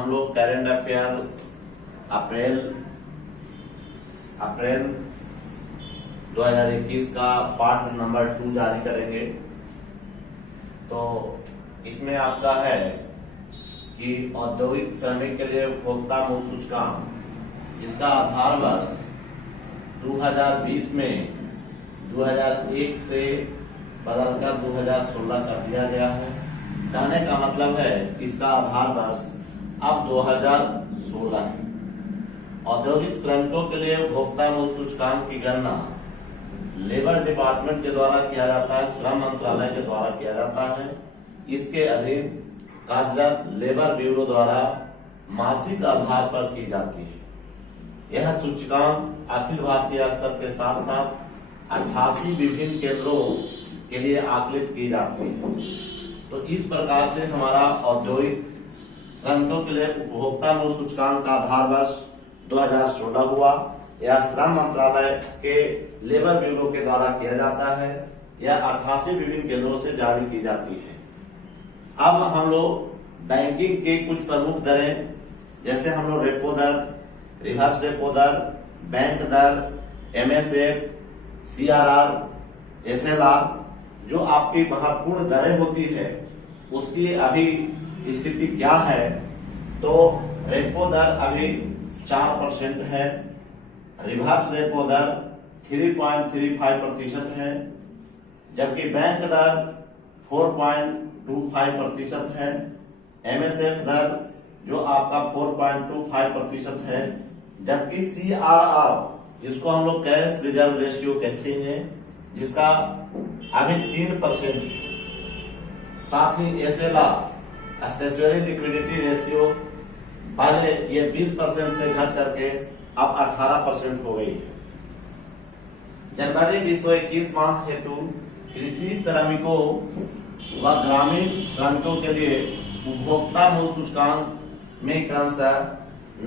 हम लोग current affair अप्रैल 2021 का पार्ट नंबर 2 जारी करेंगे। तो इसमें आपका है कि औद्योगिक श्रमिक के लिए उपभोक्ता मूल्य सूचकांक जिसका आधार वर्ष 2020 में 2001 से बदलकर 2016 कर दिया गया है। कहने का मतलब है इसका आधार वर्ष अब 2016 है। औद्योगिक श्रमिकों के लिए उपभोक्ता मूल्य सूचकांक की गणना लेबर डिपार्टमेंट के द्वारा किया जाता है, श्रम मंत्रालय के द्वारा किया जाता है। इसके अधीन कार्यरत लेबर ब्यूरो द्वारा मासिक आधार पर की जाती है। यह सूचकांक अखिल भारतीय स्तर के साथ साथ 88 विभिन्न केंद्रों के लिए आकलित की जाती है। तो इस प्रकार से हमारा औद्योगिक श्रमिकों के लिए उपभोक्ता मूल्य सूचकांक का आधार वर्ष 2016 हुआ। यह श्रम मंत्रालय के लेबर ब्यूरो के द्वारा किया जाता है। यह 88 विभिन्न केंद्रों से जारी की जाती है। अब हम लोग बैंकिंग के कुछ प्रमुख दरें, जैसे हम लोग रेपो दर, रिवर्स रेपो दर, बैंक दर, MSF, CRR, SLR, जो आपकी महत्वपूर्ण दरें होती है उसकी अभी स्थिति क्या है। तो रेपो दर अभी 4% है, रिवर्स रेपो दर 3.35% है, जबकि बैंक दर 4.25% है, MSF दर जो आपका 4.25% है, जबकि CRR जिसको हम लोग कैश रिजर्व रेशियो कहते हैं जिसका अभी 3% है। साथ ही SLR स्टैट्यूटरी लिक्विडिटी रेशियो पहले ये 20% से घट करके अब 18% हो गई है। जनवरी 2021 माह हेतु कृषि श्रमिकों व ग्रामीण श्रमिकों के लिए उपभोक्ता मूल्य सूचकांक में क्रमशः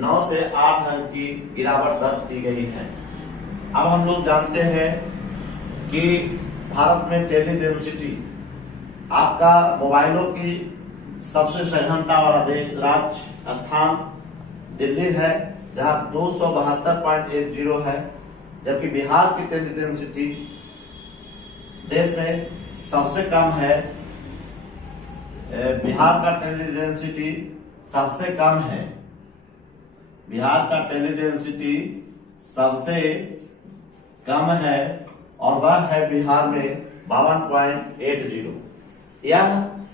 9 से 8 अंक की गिरावट दर्ज की गई है। अब हम लोग जानते हैं कि भारत में टेली डेंसिटी आपका मोबाइलों की सबसे सघनता वाला राज्य स्थान दिल्ली है, जहां 272.80 है, जबकि बिहार की टेली डेंसिटी देश में सबसे कम है। बिहार का टेली डेंसिटी सबसे कम है। बिहार का टेली डेंसिटी सबसे कम है और वह है बिहार में 52.80। यह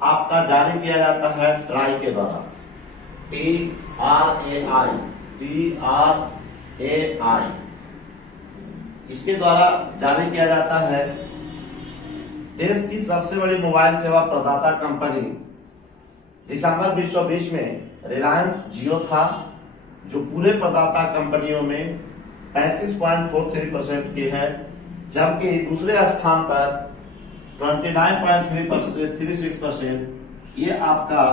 आपका जारी किया जाता है ट्राई के द्वारा, TRAI इसके द्वारा जारी किया जाता है। देश की सबसे बड़ी मोबाइल सेवा प्रदाता कंपनी दिसंबर 2020 में रिलायंस जियो था, जो पूरे प्रदाता कंपनियों में 35.43% की है, जबकि दूसरे स्थान पर 29.36% ये आपका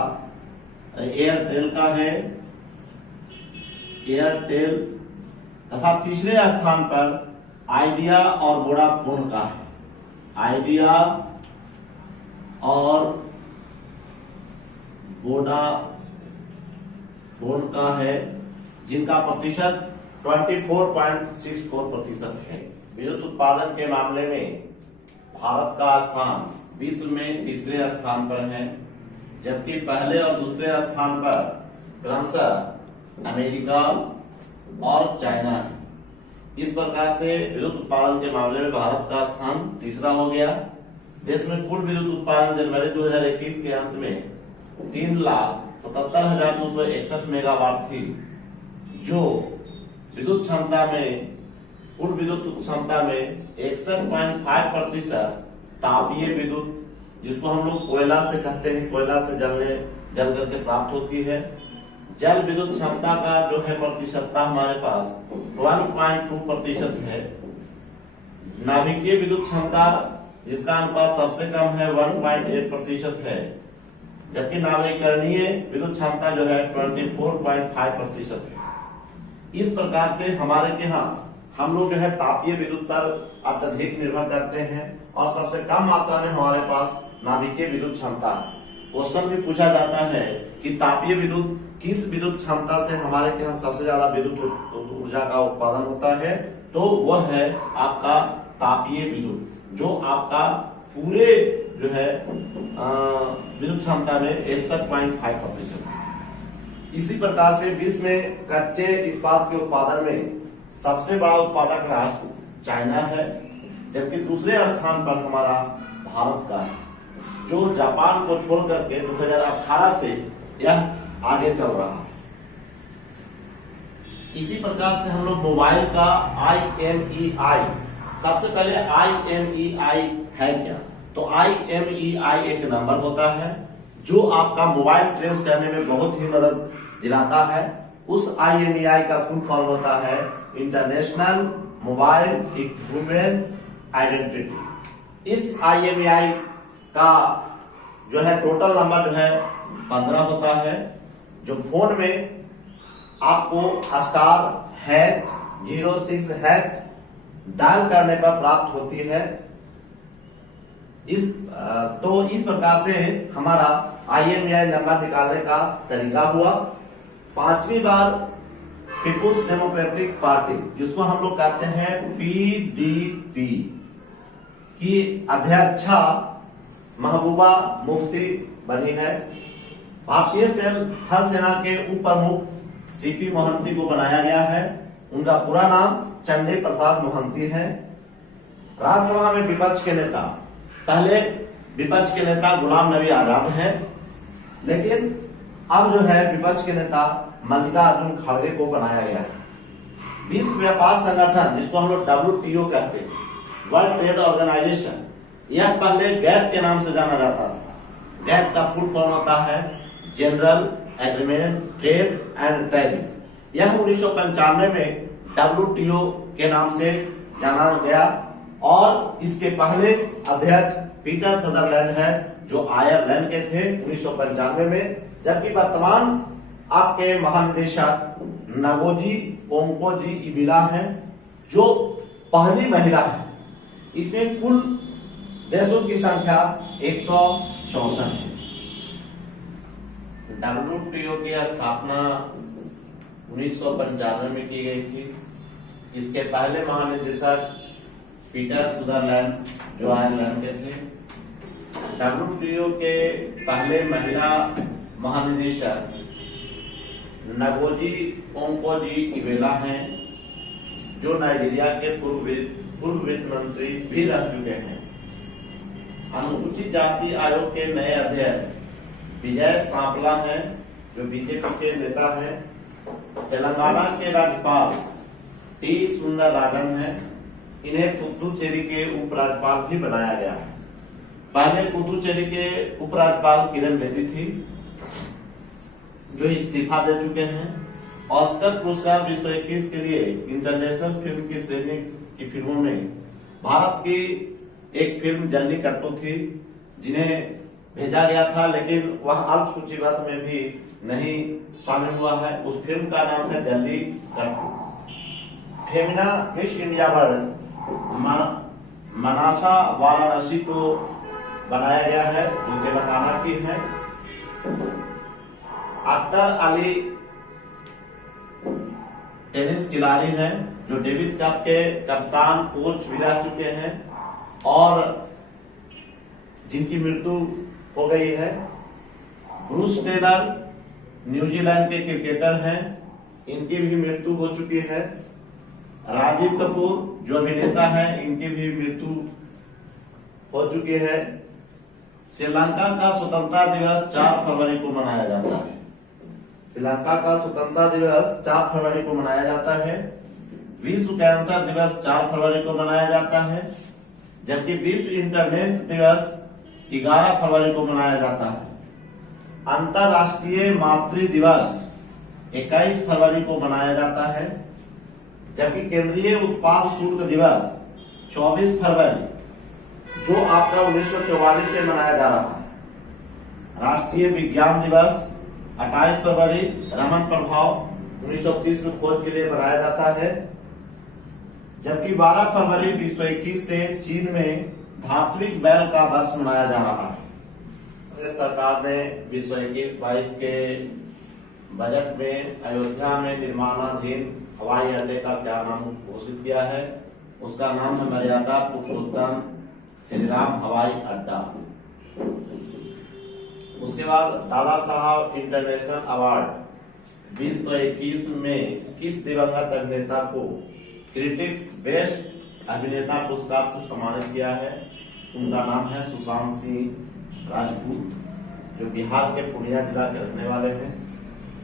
एयरटेल का है, एयरटेल, तथा तीसरे स्थान पर आइडिया और वोडाफोन का है। आइडिया और वोडाफोन का है, जिनका प्रतिशत 24.64% है। विद्युत उत्पादन के मामले में भारत का स्थान विश्व में तीसरे स्थान पर है, जबकि पहले और दूसरे स्थान पर क्रमशः अमेरिका और चाइना है। इस प्रकार से विद्युत उत्पादन के मामले में भारत का स्थान तीसरा हो गया। देश में कुल विद्युत उत्पादन जनवरी 2021 के अंत में 3,77,261 मेगावाट थी, जो विद्युत क्षमता में कुल विद्युत क्षमता में 61.5% तापीय विद्युत, जिसको हम लोग कोयला से कहते हैं, कोयला से जल करके प्राप्त होती है। जल विद्युत क्षमता का जो है प्रतिशतता हमारे पास 12.2% है। नाभिकीय विद्युत क्षमता जिसका अनुपात सबसे कम है 1.8% है, जबकि नाभिकरणीय विद्युत क्षमता जो है 24.5% है। इस प्रकार से हमारे यहाँ हम लोग जो है तापीय विद्युत पर अत्यधिक निर्भर करते हैं और सबसे कम मात्रा में हमारे पास नाभिकीय विद्युत क्षमता है। क्वेश्चन भी पूछा जाता है कि तापीय विद्युत किस विद्युत क्षमता से हमारे यहाँ सबसे ज्यादा विद्युत ऊर्जा का उत्पादन होता है, तो वह है आपका तापीय विद्युत, जो आपका पूरे जो है विद्युत क्षमता में 61.5%। इसी प्रकार से विश्व में कच्चे इस्पात के उत्पादन में सबसे बड़ा उत्पादक राष्ट्र चाइना है, जबकि दूसरे स्थान पर हमारा भारत का है, जो जापान को छोड़ करके 2018 से यह आगे चल रहा है। इसी प्रकार से हम लोग मोबाइल का IMEI, सबसे पहले IMEI है क्या, तो IMEI एक नंबर होता है जो आपका मोबाइल ट्रेस करने में बहुत ही मदद दिलाता है। उस IMEI का फुल फॉर्म होता है इंटरनेशनल मोबाइल इक्विपमेंट आइडेंटिटी। इस IMEI का जो है टोटल नंबर जो है 15 होता है, जो फोन में आपको *#06# डायल करने पर प्राप्त होती है। इस प्रकार से हमारा IMEI नंबर निकालने का तरीका हुआ। 5वीं बार पीपुल्स डेमोक्रेटिक पार्टी, जिसको हम लोग कहते हैं PDP की अध्यक्षा महबूबा मुफ्ती बनी है। भारतीय थल सेना के उप प्रमुख CP मोहंती को बनाया गया है। उनका पूरा नाम चंडी प्रसाद मोहंती है। राज्यसभा में विपक्ष के नेता, पहले विपक्ष के नेता गुलाम नबी आजाद है, लेकिन अब जो है विपक्ष के नेता मल्लिकार्जुन खड़गे को बनाया गया है। विश्व व्यापार संगठन, जिसको हम लोग WTO कहते हैं, वर्ल्ड ट्रेड ऑर्गेनाइजेशन, यह पहले गैट के नाम से जाना जाता था। गैट का फुल फॉर्म होता है general agreement trade and tariff. यह 1995 में WTO के नाम से जाना गया और इसके पहले अध्यक्ष पीटर सदरलैंड है, जो आयरलैंड के थे 1995 में, जबकि वर्तमान आपके महानिदेशक नगोजी ओंकोजी इबिला हैं, जो पहली महिला है। इसमें कुल देशों की संख्या 164 है। WTO की स्थापना 1995 में की गई थी। इसके पहले महानिदेशक पीटर सदरलैंड, जो आयरलैंड के थे। WTO के पहले महिला महानिदेशक नगोजी ओंकोजी इबेला हैं, जो नाइजीरिया के पूर्व वित्त मंत्री भी रह चुके हैं। अनुसूचित जाति आयोग के नए अध्यक्ष विजय सांपला हैं, जो बीजेपी के नेता हैं। तेलंगाना के राज्यपाल T सुंदरराजन हैं। इन्हें पुदुचेरी के उपराज्यपाल भी बनाया गया है। पहले पुदुचेरी के उपराज्यपाल किरण बेदी थी, जो इस्तीफा दे चुके हैं। ऑस्कर पुरस्कार 2021 के लिए इंटरनेशनल फिल्म की श्रेणी की फिल्मों में भारत की एक फिल्म जल्लीकट्टू थी, जिन्हें भेजा गया था, लेकिन वह अल्प सूचीबद्ध में भी नहीं शामिल हुआ है। उस फिल्म का नाम है jallikattu. Femina miss India world Manasa Varanasi को बनाया गया है, जो तेलंगाना की है। अख्तर अली टेनिस खिलाड़ी हैं, जो डेविस कप के कप्तान कोच भी रह चुके हैं और जिनकी मृत्यु हो गई है। ब्रूस टेलर न्यूजीलैंड के क्रिकेटर हैं, इनकी भी मृत्यु हो चुकी है। राजीव कपूर जो अभिनेता है, इनकी भी मृत्यु हो चुकी है। श्रीलंका का स्वतंत्रता दिवस 4 फरवरी को मनाया जाता है। श्रीलंका का स्वतंत्रता दिवस 4 फरवरी को मनाया जाता है। विश्व कैंसर दिवस 4 फरवरी को मनाया जाता है, जबकि विश्व इंटरनेट दिवस 11 फरवरी को मनाया जाता है। अंतरराष्ट्रीय मातृ दिवस 21 फरवरी को मनाया जाता है, जबकि केंद्रीय उत्पाद शुल्क दिवस 24 फरवरी, जो आपका 1944 से मनाया जा रहा है। राष्ट्रीय विज्ञान दिवस 28 फरवरी, रमन प्रभाव 1930 में खोज के लिए मनाया जाता है, जबकि 12 फरवरी 2021 से चीन में धात्विक बैल का वर्ष मनाया जा रहा है। सरकार ने 2021-22 के बजट में अयोध्या में निर्माणाधीन हवाई अड्डे का क्या नाम घोषित किया है? उसका नाम है मर्यादा पुरुषोत्तम श्री राम हवाई अड्डा। उसके बाद दादा साहब इंटरनेशनल अवार्ड 2021 में किस दिवंगत अभिनेता को क्रिटिक्स बेस्ट अभिनेता पुरस्कार से सम्मानित किया है? उनका नाम है सुशांत सिंह राजपूत, जो बिहार के पूर्णिया जिला के रहने वाले हैं।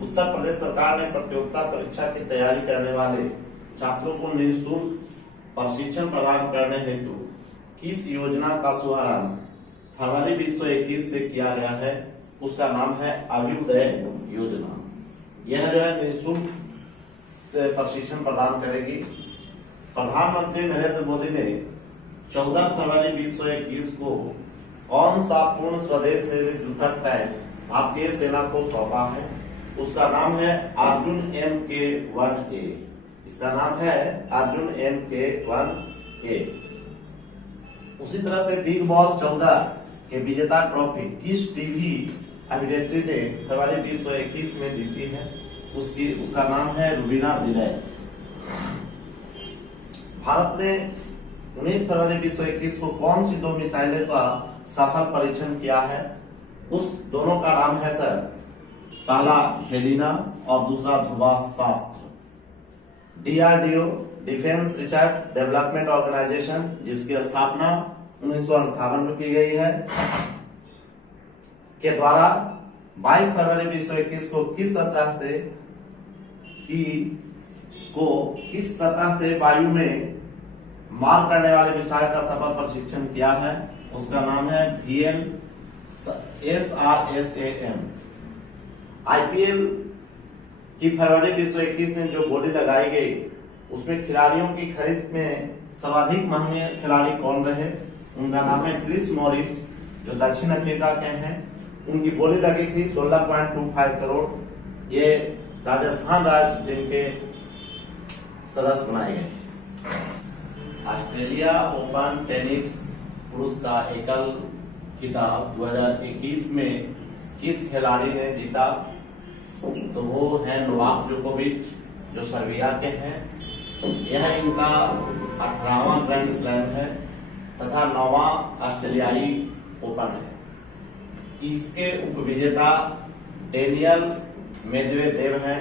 उत्तर प्रदेश सरकार ने प्रतियोगिता परीक्षा की तैयारी करने वाले छात्रों को निःशुल्क प्रशिक्षण प्रदान करने हेतु किस योजना का शुभारंभ फरवरी 2021 से किया गया है? उसका नाम है अभ्युदय योजना। यह जो है निःशुल्क से प्रशिक्षण प्रदान करेगी। प्रधानमंत्री नरेंद्र मोदी ने 14 फरवरी 2021 को कौन सा पूर्ण स्वदेश निर्मित युद्धक टैंक भारतीय सेना को सौंपा है? उसका नाम है अर्जुन MK-1A। इसका नाम है अर्जुन MK-1A। उसी तरह से बिग बॉस 14 के विजेता ट्रॉफी किस टीवी अभिनेत्री ने फरवरी 2021 में जीती है? उसका नाम है रुबीना दिलैक। भारत ने 19 फरवरी 2021 को कौन सी 2 मिसाइलें का सफल परीक्षण किया है? उस दोनों का नाम है सर, पहला हेलिना और दूसरा Dhruvastra. DRDO defence research development organisation, जिसकी स्थापना 1958 में की गई है, के द्वारा 22 फरवरी 2021 को किस सतह से वायु में मार करने वाले मिसाइल का सफल प्रशिक्षण किया है? उसका नाम है VN-SRSAM। IPL की फरवरी 2021 में जो बोली लगाई गई, उसमें खिलाड़ियों की खरीद में सर्वाधिक महंगे खिलाड़ी कौन रहे? उनका नाम है क्रिस मॉरिस, जो दक्षिण अफ्रीका के हैं। उनकी बोली लगी थी 16.25 करोड़। ये राजस्थान रॉयल्स टीम के सदस्य बनाए गए। ऑस्ट्रेलिया ओपन टेनिस पुरुष का एकल खिताब 2021 में किस खिलाड़ी ने जीता? तो वो है नोवाक जोकोविच, जो सर्बिया के हैं। यह इनका 18वां ग्रैंड स्लैम है तथा 9वां ऑस्ट्रेलियाई ओपन है। इसके उपविजेता डेनियल मेदवेदेव हैं,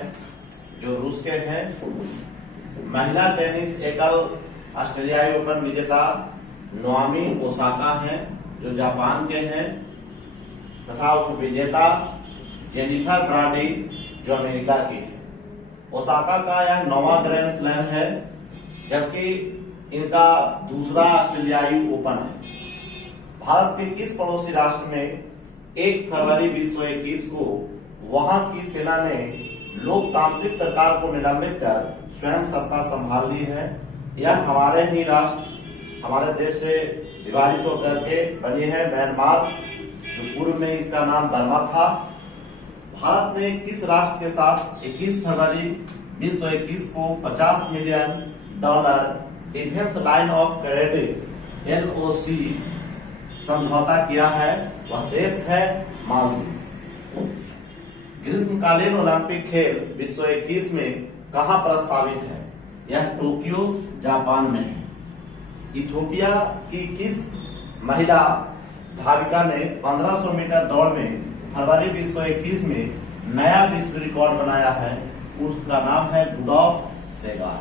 जो रूस के हैं। महिला टेनिस एकल ऑस्ट्रेलियाई ओपन विजेता नोआमी ओसाका हैं, जो जापान के हैं, तथा उपविजेता जेनिफर ब्राडी, जो अमेरिका की है। ओसाका का यह 9वां ग्रैंड स्लैम है, जबकि इनका दूसरा ऑस्ट्रेलियाई ओपन है। भारत के किस पड़ोसी राष्ट्र में 1 फरवरी 2021 को वहां की सेना ने लोकतांत्रिक सरकार को निलंबित कर स्वयं सत्ता संभाल ली है? यह हमारे ही राष्ट्र, हमारे देश से विभाजित होकर के बनी है, म्यांमार, जो पूर्व में इसका नाम बर्मा था। भारत ने किस राष्ट्र के साथ 21 फरवरी 2021 को $50 million defence line of credit LOC समझौता किया है? वह देश है मालदीव। ग्रीष्मकालीन ओलंपिक खेल 2021 में कहां प्रस्तावित है? यह टोक्यो, जापान में है। इथियोपिया की किस महिला धाविका ने 1500 मीटर दौड़ में फरवरी 2021 में नया विश्व रिकॉर्ड बनाया है? उसका नाम है गुडॉफ सेगार।